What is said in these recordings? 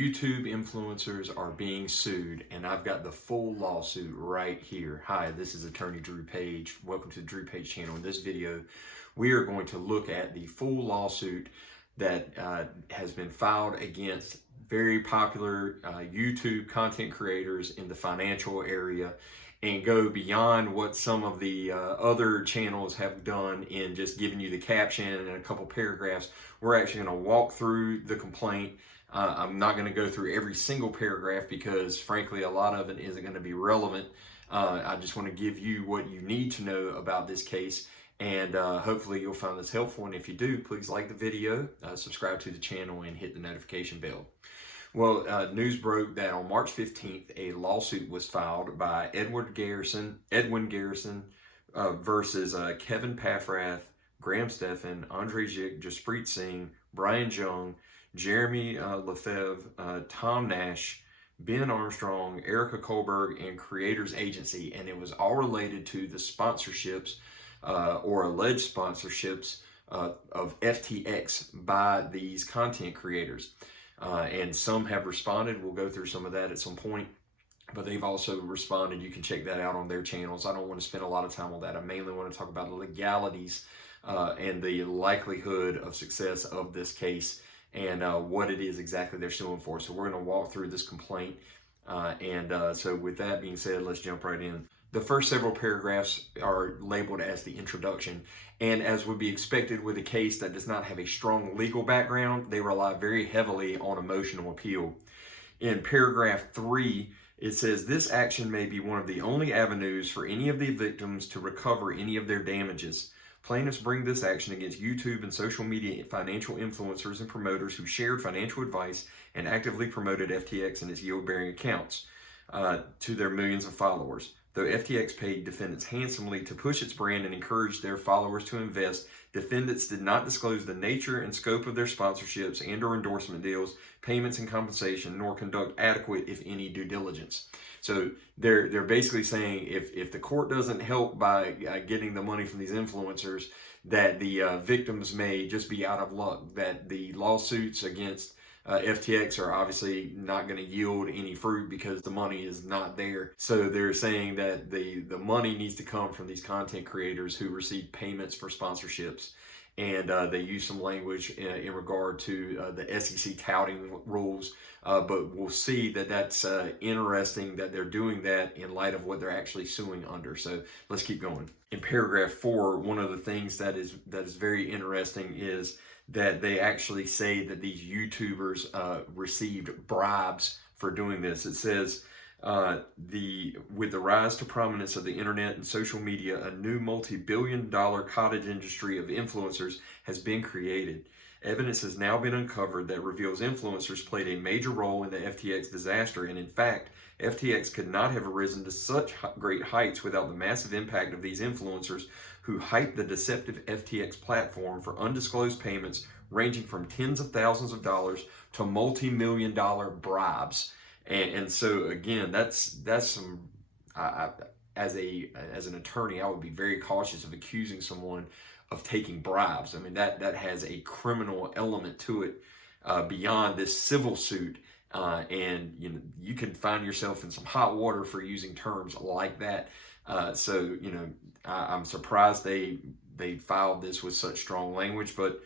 YouTube influencers are being sued, and I've got the full lawsuit right here. Hi, this is attorney Drew Page. Welcome to the Drew Page channel. In this video, we are going to look at the full lawsuit that has been filed against very popular YouTube content creators in the financial area, and go beyond what some of the other channels have done in just giving you the caption and a couple paragraphs. We're actually going to walk through the complaint. I'm not going to go through every single paragraph because, frankly, a lot of it isn't going to be relevant. I just want to give you what you need to know about this case, and hopefully you'll find this helpful. And if you do, please like the video, subscribe to the channel, and hit the notification bell. Well, news broke that on March 15th, a lawsuit was filed by Edwin Garrison versus Kevin Paffrath, Graham Stephan, Andre Zick, Jaspreet Singh, Brian Jung, Jeremy Lefebvre, Tom Nash, Ben Armstrong, Erica Kohlberg, and Creators Agency. And it was all related to the sponsorships or alleged sponsorships of FTX by these content creators. And some have responded. We'll go through some of that at some point, but they've also responded. You can check that out on their channels. I don't want to spend a lot of time on that. I mainly want to talk about the legalities and the likelihood of success of this case and what it is exactly they're suing for. So we're going to walk through this complaint. So with that being said, let's jump right in. The first several paragraphs are labeled as the introduction, and as would be expected with a case that does not have a strong legal background, they rely very heavily on emotional appeal. In paragraph 3, it says, "This action may be one of the only avenues for any of the victims to recover any of their damages. Plaintiffs bring this action against YouTube and social media financial influencers and promoters who shared financial advice and actively promoted FTX and its yield-bearing accounts to their millions of followers. Though FTX paid defendants handsomely to push its brand and encourage their followers to invest, defendants did not disclose the nature and scope of their sponsorships and or endorsement deals, payments and compensation, nor conduct adequate, if any, due diligence." So they're basically saying if the court doesn't help by getting the money from these influencers, that the victims may just be out of luck, that the lawsuits against FTX are obviously not going to yield any fruit because the money is not there. So they're saying that the money needs to come from these content creators who receive payments for sponsorships. And they use some language in regard to the SEC touting rules. But we'll see that that's interesting that they're doing that in light of what they're actually suing under. So let's keep going. In paragraph 4, one of the things that is very interesting is that they actually say that these YouTubers received bribes for doing this. It says, with the rise to prominence of the internet and social media, a new multi-billion-dollar cottage industry of influencers has been created. Evidence has now been uncovered that reveals influencers played a major role in the FTX disaster, and in fact, FTX could not have arisen to such great heights without the massive impact of these influencers who hyped the deceptive FTX platform for undisclosed payments ranging from tens of thousands of dollars to multi-million-dollar bribes. And so again, that's some. As an attorney, I would be very cautious of accusing someone of taking bribes. I mean, that has a criminal element to it beyond this civil suit, and you can find yourself in some hot water for using terms like that. So I'm surprised they filed this with such strong language, but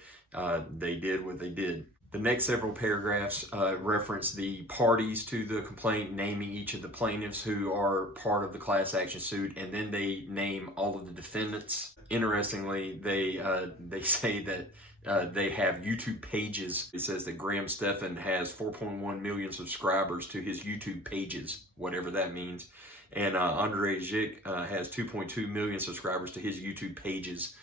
they did what they did. The next several paragraphs reference the parties to the complaint, naming each of the plaintiffs who are part of the class action suit, and then they name all of the defendants. Interestingly, they say that they have YouTube pages. It says that Graham Stephan has 4.1 million subscribers to his YouTube pages, whatever that means. And Andre Zick has 2.2 million subscribers to his YouTube pages.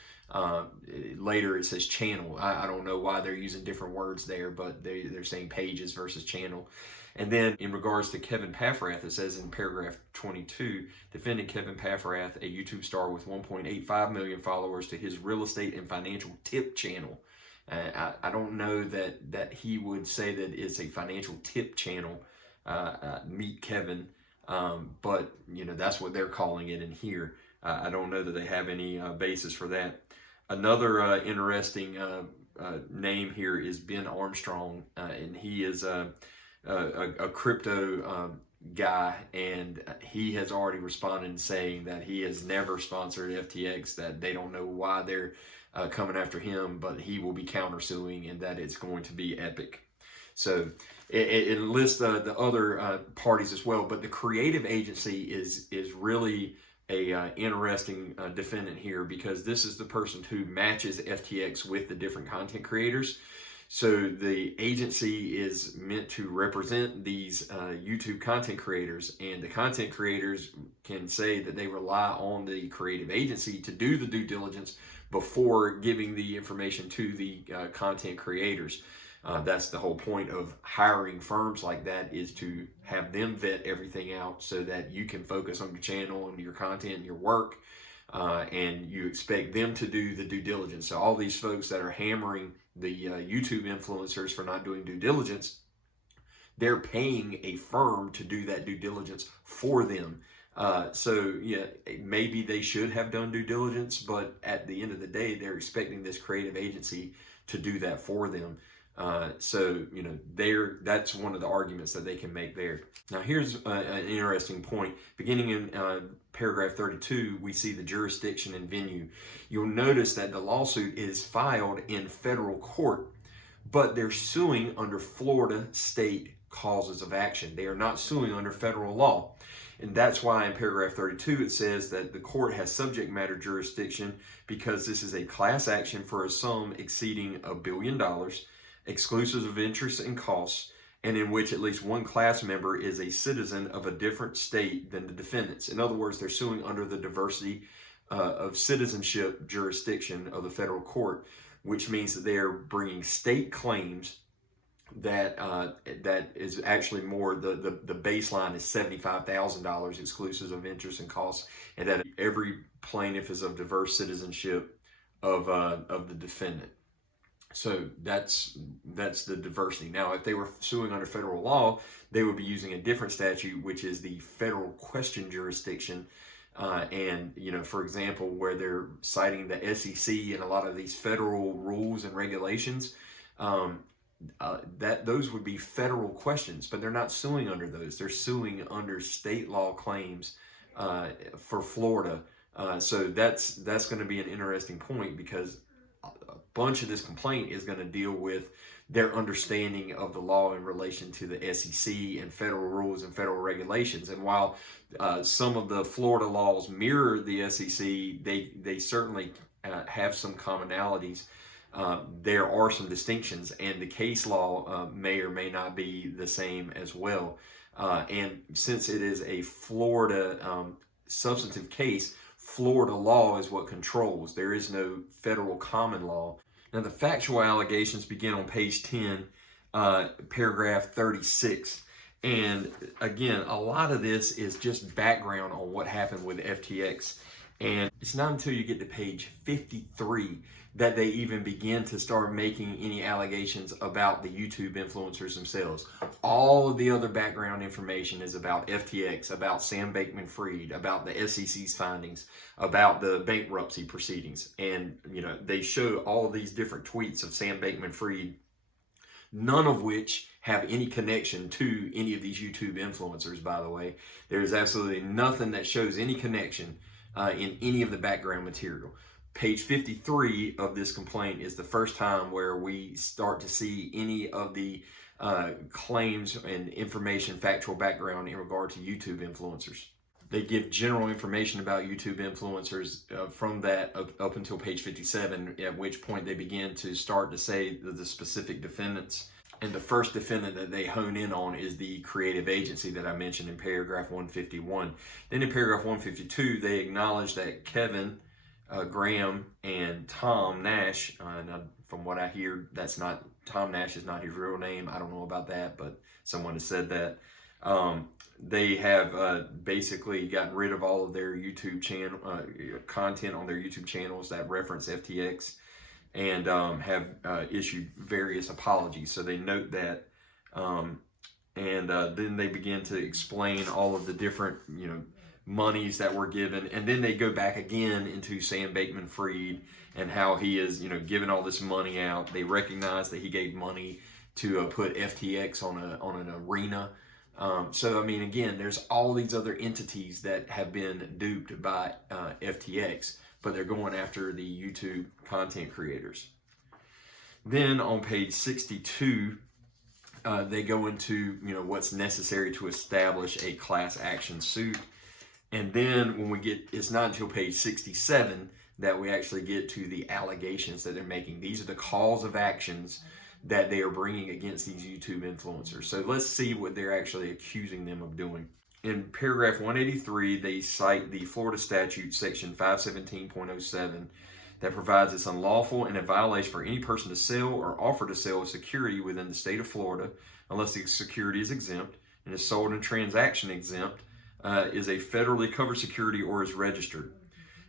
Later it says channel. I don't know why they're using different words there, but they're saying pages versus channel. And then in regards to Kevin Paffrath, it says in paragraph 22, defendant Kevin Paffrath, a YouTube star with 1.85 million followers, to his real estate and financial tip channel. I don't know that he would say that it's a financial tip channel. Meet Kevin. But that's what they're calling it in here. I don't know that they have any basis for that. Another interesting name here is Ben Armstrong, and he is a crypto guy, and he has already responded saying that he has never sponsored FTX, that they don't know why they're coming after him, but he will be countersuing, and that it's going to be epic. So it lists the other parties as well, but the creative agency is really a interesting defendant here, because this is the person who matches FTX with the different content creators. So the agency is meant to represent these YouTube content creators, and the content creators can say that they rely on the creative agency to do the due diligence before giving the information to the content creators. That's the whole point of hiring firms like that, is to have them vet everything out so that you can focus on your channel and your content and your work, and you expect them to do the due diligence. So all these folks that are hammering the YouTube influencers for not doing due diligence, they're paying a firm to do that due diligence for them. So yeah, maybe they should have done due diligence, but at the end of the day, they're expecting this creative agency to do that for them. So, you know, that's one of the arguments that they can make there. Now, here's an interesting point. Beginning in paragraph 32, we see the jurisdiction and venue. You'll notice that the lawsuit is filed in federal court, but they're suing under Florida state causes of action. They are not suing under federal law. And that's why in paragraph 32, it says that the court has subject matter jurisdiction because this is a class action for a sum exceeding $1 billion, exclusive of interest and costs, and in which at least one class member is a citizen of a different state than the defendants. In other words, they're suing under the diversity of citizenship jurisdiction of the federal court, which means that they're bringing state claims that is actually more, the baseline is $75,000 exclusive of interest and costs, and that every plaintiff is of diverse citizenship of the defendant. So that's the diversity. Now, if they were suing under federal law, they would be using a different statute, which is the federal question jurisdiction. And, you know, for example, where they're citing the SEC and a lot of these federal rules and regulations, that those would be federal questions, but they're not suing under those. They're suing under state law claims for Florida. So that's going to be an interesting point, because a bunch of this complaint is going to deal with their understanding of the law in relation to the SEC and federal rules and federal regulations. And while some of the Florida laws mirror the SEC, they certainly have some commonalities. There are some distinctions, and the case law may or may not be the same as well. And since it is a Florida substantive case, Florida law is what controls. There is no federal common law. Now, the factual allegations begin on page 10, paragraph 36. And again, a lot of this is just background on what happened with FTX. And it's not until you get to page 53 that they even begin to start making any allegations about the YouTube influencers themselves. All of the other background information is about FTX, about Sam Bankman-Fried, about the SEC's findings, about the bankruptcy proceedings. And, you know, they show all of these different tweets of Sam Bankman-Fried, none of which have any connection to any of these YouTube influencers, by the way. There's absolutely nothing that shows any connection in any of the background material. Page 53 of this complaint is the first time where we start to see any of the claims and information, factual background in regard to YouTube influencers. They give general information about YouTube influencers from that up until page 57, at which point they begin to start to say the specific defendants. And the first defendant that they hone in on is the creative agency that I mentioned in paragraph 151. Then in paragraph 152, they acknowledge that Kevin, Graham, and Tom Nash, from what I hear, Tom Nash is not his real name. I don't know about that, but someone has said that. They have basically gotten rid of all of their YouTube channel content on their YouTube channels that reference FTX, and have issued various apologies. So they note that, and then they begin to explain all of the different, monies that were given, and then they go back again into Sam Bankman-Fried and how he is, giving all this money out. They recognize that he gave money to put FTX on an arena. So I mean, again, there's all these other entities that have been duped by FTX, but they're going after the YouTube content creators. Then on page 62, they go into what's necessary to establish a class action suit. And then when we get, it's not until page 67 that we actually get to the allegations that they're making. These are the cause of actions that they are bringing against these YouTube influencers. So let's see what they're actually accusing them of doing. In paragraph 183, they cite the Florida statute, section 517.07, that provides it's unlawful and a violation for any person to sell or offer to sell a security within the state of Florida unless the security is exempt and is sold in transaction exempt, is a federally covered security, or is registered.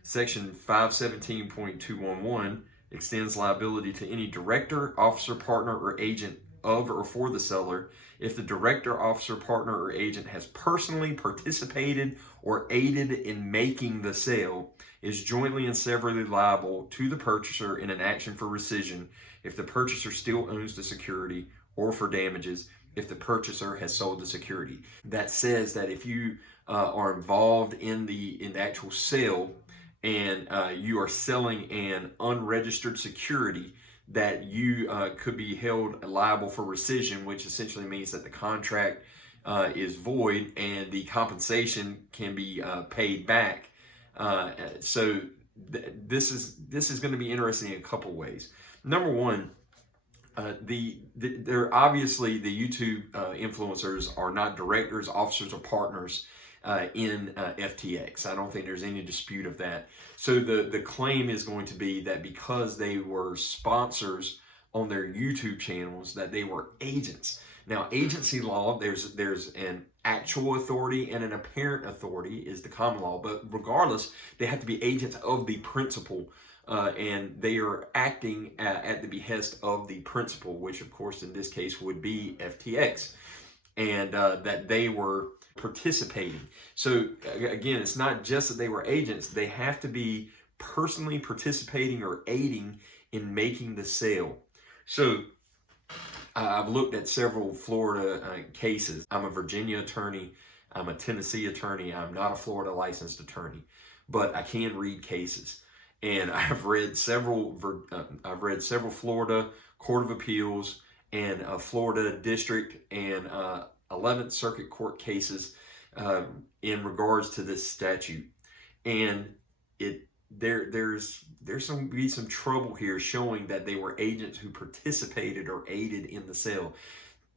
Section 517.211 extends liability to any director, officer, partner, or agent of or for the seller if the director, officer, partner, or agent has personally participated or aided in making the sale, is jointly and severally liable to the purchaser in an action for rescission if the purchaser still owns the security, or for damages if the purchaser has sold the security. That says that if you are involved in the actual sale and you are selling an unregistered security, that you could be held liable for rescission, which essentially means that the contract is void and the compensation can be paid back. So this is going to be interesting in a couple ways. Number one, they're obviously the YouTube influencers are not directors, officers, or partners in FTX. I don't think there's any dispute of that. So the claim is going to be that because they were sponsors on their YouTube channels, that they were agents. Now, agency law, there's an actual authority and an apparent authority is the common law, but regardless, they have to be agents of the principal, and they are acting at the behest of the principal, which of course in this case would be FTX, and that they were participating. So again, it's not just that they were agents, they have to be personally participating or aiding in making the sale. So I've looked at several Florida cases. I'm a Virginia attorney, I'm a Tennessee attorney, I'm not a Florida licensed attorney, but I can read cases. And I've read several Florida Court of Appeals and Florida District and 11th Circuit Court cases in regards to this statute, and there's going to be some trouble here showing that they were agents who participated or aided in the sale.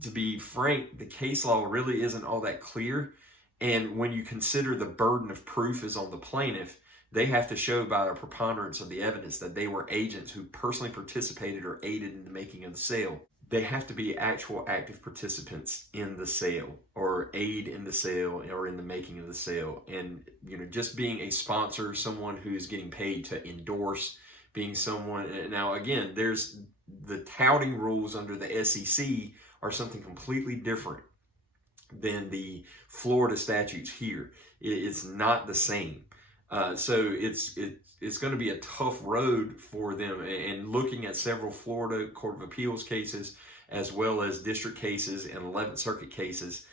To be frank, the case law really isn't all that clear, and when you consider the burden of proof is on the plaintiff, they have to show by a preponderance of the evidence that they were agents who personally participated or aided in the making of the sale. They have to be actual active participants in the sale or aid in the sale or in the making of the sale. And, just being a sponsor, someone who is getting paid to endorse, being someone. Now, again, there's the touting rules under the SEC are something completely different than the Florida statutes here. It's not the same. So it's going to be a tough road for them. And looking at several Florida Court of Appeals cases, as well as district cases and 11th Circuit cases,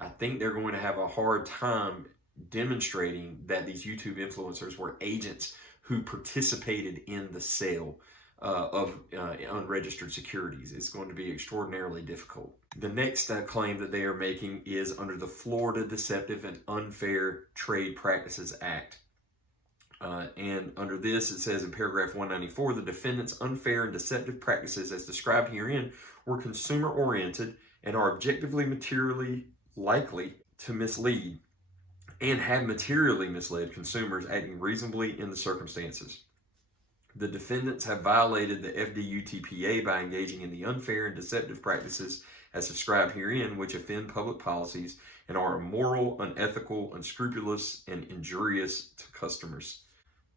I think they're going to have a hard time demonstrating that these YouTube influencers were agents who participated in the sale of unregistered securities. It's going to be extraordinarily difficult. The next claim that they are making is under the Florida Deceptive and Unfair Trade Practices Act. And under this, it says in paragraph 194, the defendant's unfair and deceptive practices as described herein were consumer-oriented and are objectively materially likely to mislead and have materially misled consumers acting reasonably in the circumstances. The defendants have violated the FDUTPA by engaging in the unfair and deceptive practices as described herein, which offend public policies and are immoral, unethical, unscrupulous, and injurious to customers.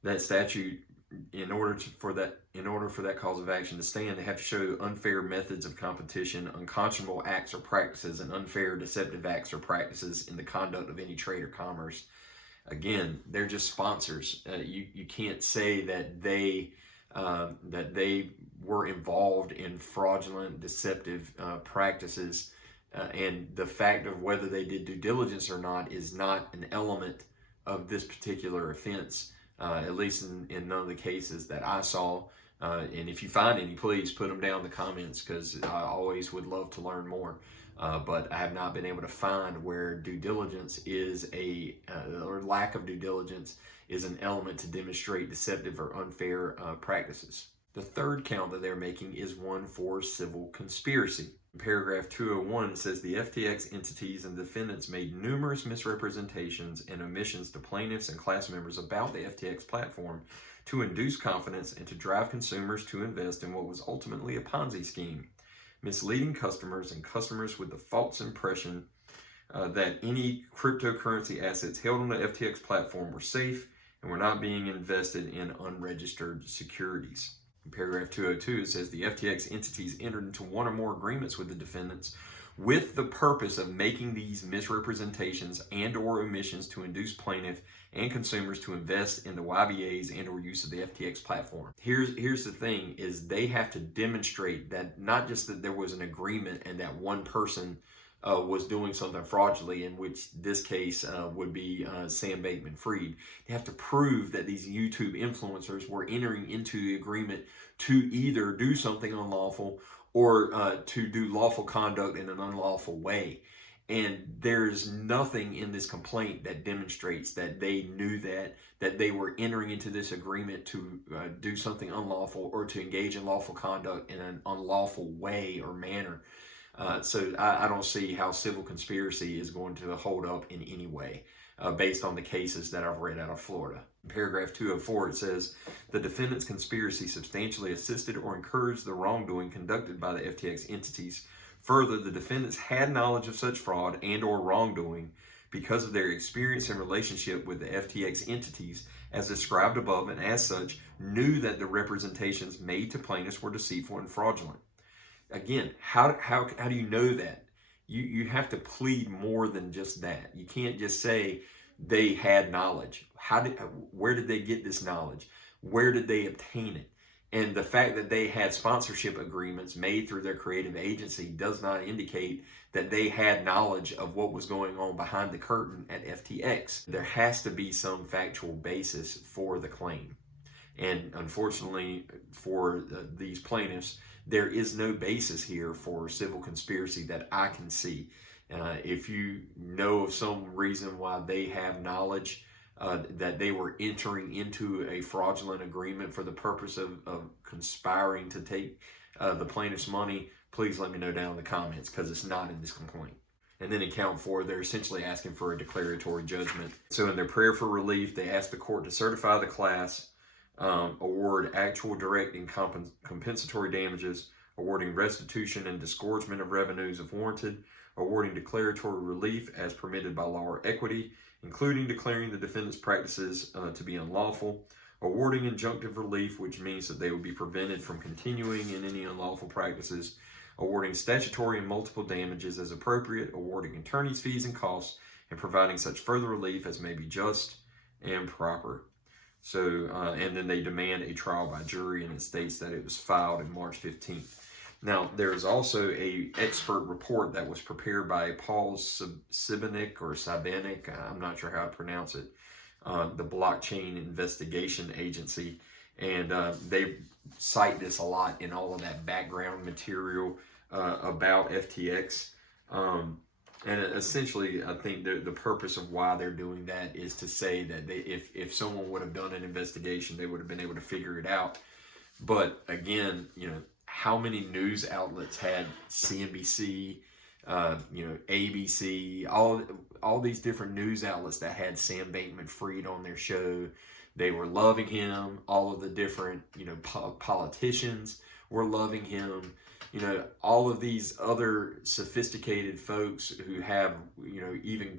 That statute, in order for that cause of action to stand, they have to show unfair methods of competition, unconscionable acts or practices, and unfair, deceptive acts or practices in the conduct of any trade or commerce. Again, they're just sponsors. You can't say that they that they were involved in fraudulent, deceptive practices. And the fact of whether they did due diligence or not is not an element of this particular offense, at least in none of the cases that I saw. And if you find any, please put them down in the comments, because I always would love to learn more. But I have not been able to find where due diligence is or lack of due diligence is an element to demonstrate deceptive or unfair practices. The third count that they're making is one for civil conspiracy. In paragraph 201, it says the FTX entities and defendants made numerous misrepresentations and omissions to plaintiffs and class members about the FTX platform to induce confidence and to drive consumers to invest in what was ultimately a Ponzi scheme, misleading customers and customers with the false impression that any cryptocurrency assets held on the FTX platform were safe and were not being invested in unregistered securities. In paragraph 202, it says the FTX entities entered into one or more agreements with the defendants with the purpose of making these misrepresentations and or omissions to induce plaintiff and consumers to invest in the YBAs and or use of the FTX platform. Here's the thing, is they have to demonstrate that not just that there was an agreement and that one person was doing something fraudulently, in which this case would be Sam Bankman-Fried. They have to prove that these YouTube influencers were entering into the agreement to either do something unlawful or to do lawful conduct in an unlawful way. And there's nothing in this complaint that demonstrates that they knew that they were entering into this agreement to do something unlawful or to engage in lawful conduct in an unlawful way or manner. So I don't see how civil conspiracy is going to hold up in any way based on the cases that I've read out of Florida. In paragraph 204, it says, the defendant's conspiracy substantially assisted or encouraged the wrongdoing conducted by the FTX entities. Further, the defendants had knowledge of such fraud and or wrongdoing because of their experience and relationship with the FTX entities as described above, and as such, knew that the representations made to plaintiffs were deceitful and fraudulent. Again, how do you know that? You have to plead more than just that. You can't just say they had knowledge. Where did they get this knowledge? Where did they obtain it? And the fact that they had sponsorship agreements made through their creative agency does not indicate that they had knowledge of what was going on behind the curtain at FTX. There has to be some factual basis for the claim. And unfortunately for these plaintiffs, there is no basis here for civil conspiracy that I can see. If you know of some reason why they have knowledge that they were entering into a fraudulent agreement for the purpose of conspiring to take the plaintiff's money, please let me know down in the comments, because it's not in this complaint. And then in count 4, they're essentially asking for a declaratory judgment. So in their prayer for relief, they ask the court to certify the class, award actual direct and compensatory damages, awarding restitution and disgorgement of revenues if warranted, awarding declaratory relief as permitted by law or equity, including declaring the defendant's practices to be unlawful, awarding injunctive relief, which means that they will be prevented from continuing in any unlawful practices, awarding statutory and multiple damages as appropriate, awarding attorney's fees and costs, and providing such further relief as may be just and proper. So, and then they demand a trial by jury, and it states that it was filed in March 15th. Now, there's also an expert report that was prepared by Paul Sibenik, I'm not sure how to pronounce it, the Blockchain Investigation Agency, and they cite this a lot in all of that background material about FTX. And essentially, I think the purpose of why they're doing that is to say that if someone would have done an investigation, they would have been able to figure it out. But again, how many news outlets had CNBC, ABC, all these different news outlets that had Sam Bankman-Fried on their show? They were loving him. All of the different, politicians were loving him. All of these other sophisticated folks who have, even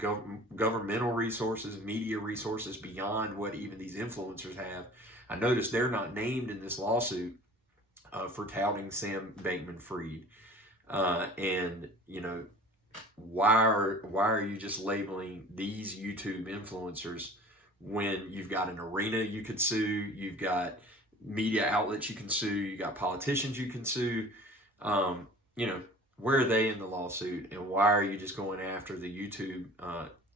governmental resources, media resources beyond what even these influencers have. I noticed they're not named in this lawsuit for touting Sam Bankman-Fried. And, why are you just labeling these YouTube influencers when you've got an arena you could sue, you've got media outlets you can sue, you got politicians you can sue. You know, where are they in the lawsuit, and why are you just going after the YouTube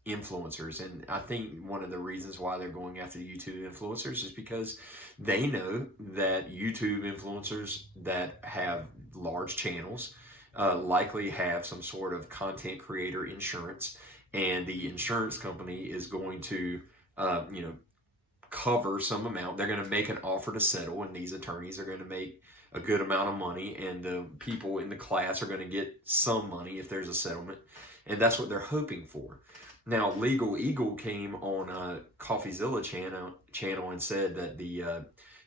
influencers? And I think one of the reasons why they're going after the YouTube influencers is because they know that YouTube influencers that have large channels likely have some sort of content creator insurance, and the insurance company is going to, you know, cover some amount. They're going to make an offer to settle, and these attorneys are going to make a good amount of money, and the people in the class are going to get some money if there's a settlement, and that's what they're hoping for. Now, Legal Eagle came on CoffeeZilla channel and said that the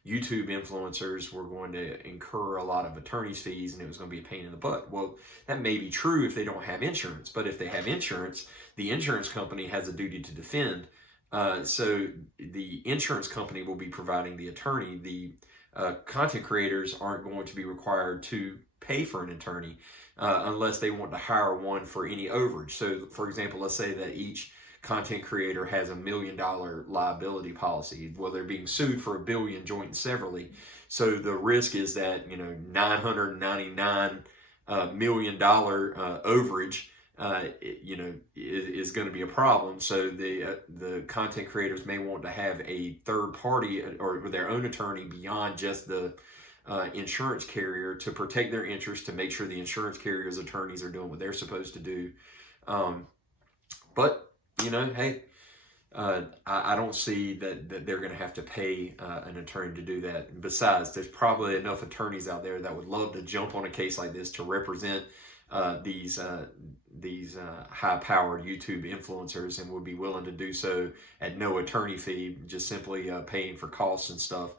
YouTube influencers were going to incur a lot of attorney's fees, and it was going to be a pain in the butt. Well, that may be true if they don't have insurance, but if they have insurance, the insurance company has a duty to defend. So the insurance company will be providing the attorney. The content creators aren't going to be required to pay for an attorney unless they want to hire one for any overage. So, for example, let's say that each content creator has $1 million liability policy. Well, they're being sued for $1 billion joint and severally. So the risk is that, you know, $999 million overage, you know, is going to be a problem. So the content creators may want to have a third party or their own attorney beyond just the insurance carrier to protect their interests, to make sure the insurance carrier's attorneys are doing what they're supposed to do. But, you know, hey, I don't see that they're going to have to pay an attorney to do that. And besides, there's probably enough attorneys out there that would love to jump on a case like this to represent these high-powered YouTube influencers, and would be willing to do so at no attorney fee, just simply paying for costs and stuff,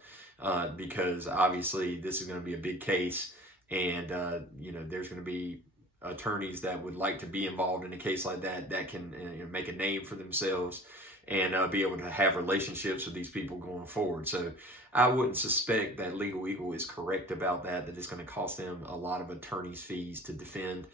because obviously this is going to be a big case, and you know, there's going to be attorneys that would like to be involved in a case like that can you know, make a name for themselves and be able to have relationships with these people going forward. So I wouldn't suspect that Legal Eagle is correct about that it's going to cost them a lot of attorney's fees to defend.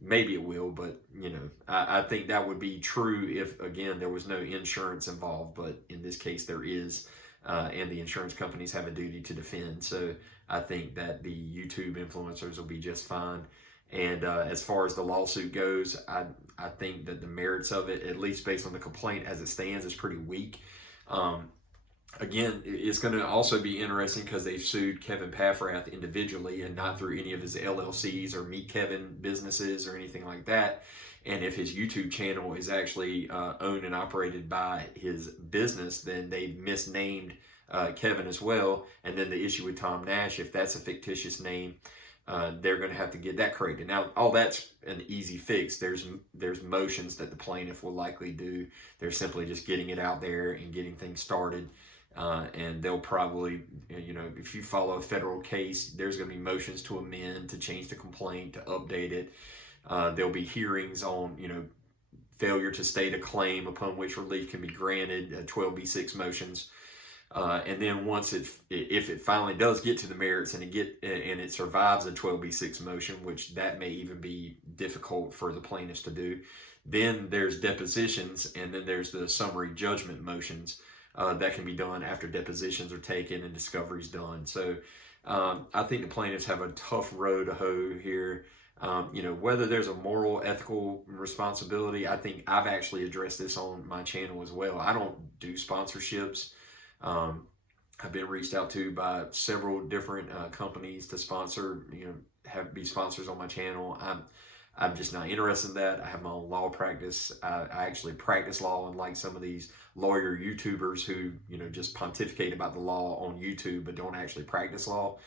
Maybe it will, but you know, I think that would be true if, again, there was no insurance involved, but in this case there is, and the insurance companies have a duty to defend. So I think that the YouTube influencers will be just fine. And as far as the lawsuit goes, I think that the merits of it, at least based on the complaint as it stands, is pretty weak. Again, it's going to also be interesting because they've sued Kevin Paffrath individually and not through any of his LLCs or Meet Kevin businesses or anything like that. And if his YouTube channel is actually owned and operated by his business, then they misnamed Kevin as well. And then the issue with Tom Nash, if that's a fictitious name, they're going to have to get that corrected. Now, all that's an easy fix. There's motions that the plaintiff will likely do. They're simply just getting it out there and getting things started. And they'll probably, you know, if you follow a federal case, there's going to be motions to amend, to change the complaint, to update it. There'll be hearings on, you know, failure to state a claim upon which relief can be granted, 12B6 motions. And then once if it finally does get to the merits and it survives a 12B6 motion, which that may even be difficult for the plaintiffs to do, then there's depositions, and then there's the summary judgment motions that can be done after depositions are taken and discovery's done. So I think the plaintiffs have a tough row to hoe here. You know, whether there's a moral, ethical responsibility, I think I've actually addressed this on my channel as well. I don't do sponsorships. I've been reached out to by several different companies to sponsor, you know, be sponsors on my channel. I'm just not interested in that. I have my own law practice. I actually practice law, unlike some of these lawyer YouTubers who, you know, just pontificate about the law on YouTube but don't actually practice law.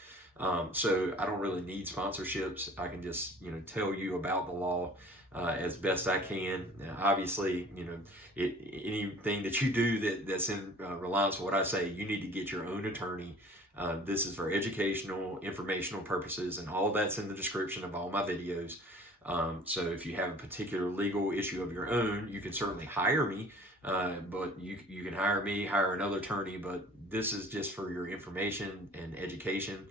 So I don't really need sponsorships. I can just, you know, tell you about the law as best I can. Now, obviously, you know, anything that you do that's in reliance on what I say, you need to get your own attorney. This is for educational, informational purposes, and all that's in the description of all my videos. So if you have a particular legal issue of your own, you can certainly hire me, but you can hire me, hire another attorney, but this is just for your information and education.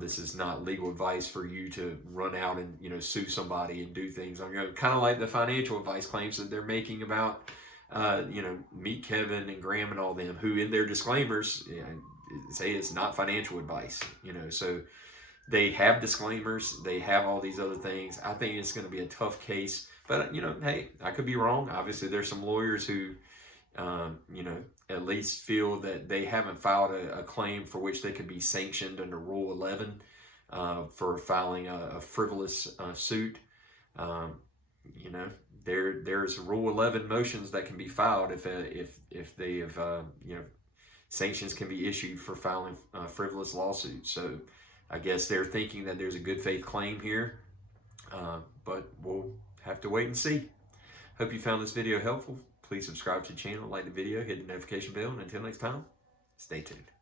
This is not legal advice for you to run out and, you know, sue somebody and do things on your own. Kind of like the financial advice claims that they're making about, you know, Meet Kevin and Graham and all them, who in their disclaimers, say it's not financial advice, so they have disclaimers, they have all these other things. I think it's going to be a tough case, but hey, I could be wrong. Obviously, there's some lawyers who, at least feel that they haven't filed a claim for which they could be sanctioned under Rule 11 for filing a frivolous suit. There's Rule 11 motions that can be filed if they have, sanctions can be issued for filing frivolous lawsuits. So I guess they're thinking that there's a good faith claim here, but we'll have to wait and see. Hope you found this video helpful. Please subscribe to the channel, like the video, hit the notification bell, and until next time, stay tuned.